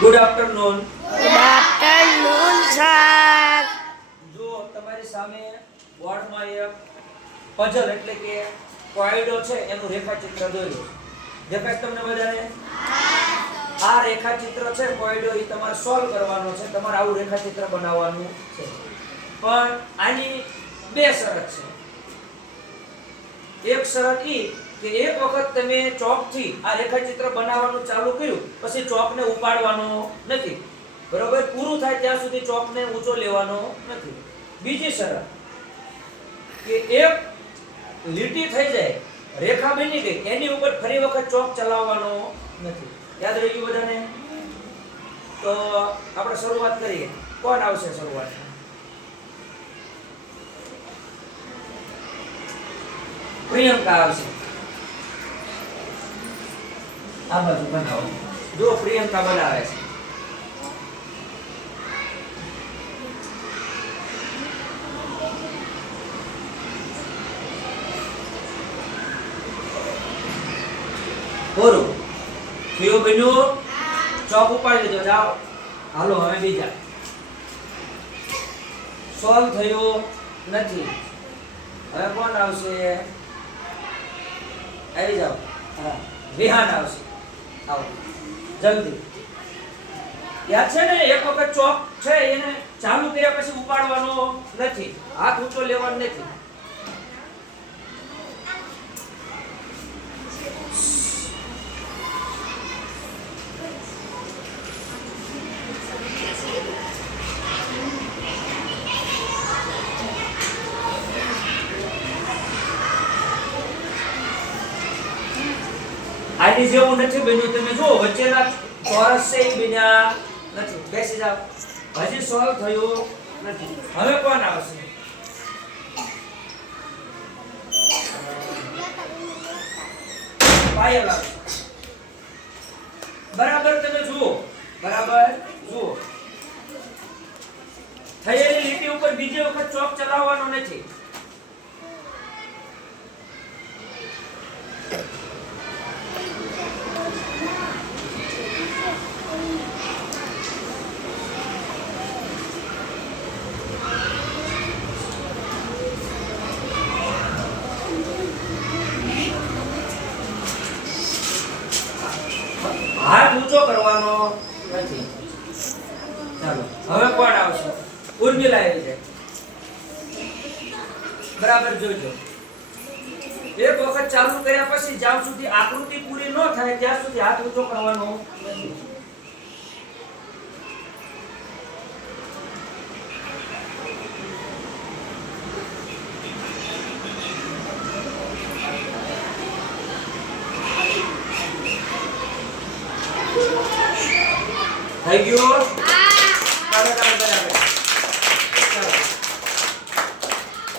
Good afternoon good afternoon sir જો તમારી સામે બોર્ડમાં એક પઝલ એટલે કે કોયડો છે એનું રેખાચિત્ર દોર્યું. દેખાય તમને બધાને આ રેખાચિત્ર છે કોયડો એ તમારે સોલ્વ કરવાનો છે તમારે આવું રેખાચિત્ર બનાવવાનું છે. પણ આની બે શરત છે. એક શરત ઈ કે એક વખત તમે ચોકથી આ રેખાચિત્ર બનાવવાનું ચાલુ કર્યું, પછી ચોકને ઉપાડવાનો નથી. બરોબર? પૂરું થાય ત્યાં સુધી ચોકને ઊંચો લેવાનો નથી. બીજી શરત કે એક લીટી થઈ જાય, રેખા બની ગઈ, એની ઉપર ફરી વખત ચોક ચલાવવાનો નથી. યાદ રહી ગયું બધાને? તો આપણે શરૂઆત કરીએ. કોણ આવશે શરૂઆત? પ્રિયંકા આવશે. આ બાજુ બનાવો. જો પ્રિયંકા બનાવે છે. બોલો થયો બીજું ચોક ઉપાડી લીધો, જાઓ. હાલો, હવે બીજા. સોલ્વ થયું નથી. હવે કોણ આવશે? આવી જાઓ. હા, વિહાન આવશે. આવો જલ્દી યાદ છે ને એક વખત ચોક છે એને ચાલુ કર્યા પછી ઉપાડવાનો નથી હાથ ઊંચો લેવાનો નથી આની જેવું નથી બન્યું, તમે જુઓ, વચ્ચેના ચોરસ છે એ બન્યા નથી. બેસી જાઓ. હજી સોલ્વ થયું નથી. હવે કોણ આવશે? આવશે. બરાબર તમે જુઓ, બરાબર જુઓ. થયેલી લીટી ઉપર બીજી વખત ચોક ચલાવવાનો નથી હાથ ઊંચો કરવાનો નથી. ચાલો, હવે કોણ આવશે? ઉર્મિલા આવી જાય બરાબર જોજો. એક વખત ચાલુ કર્યા પછી જ્યાં સુધી આકૃતિ પૂરી ન થાય, ત્યાં સુધી હાથ ઊંચો કરવાનો નથી. થઈ ગયું બરાબર બરાબર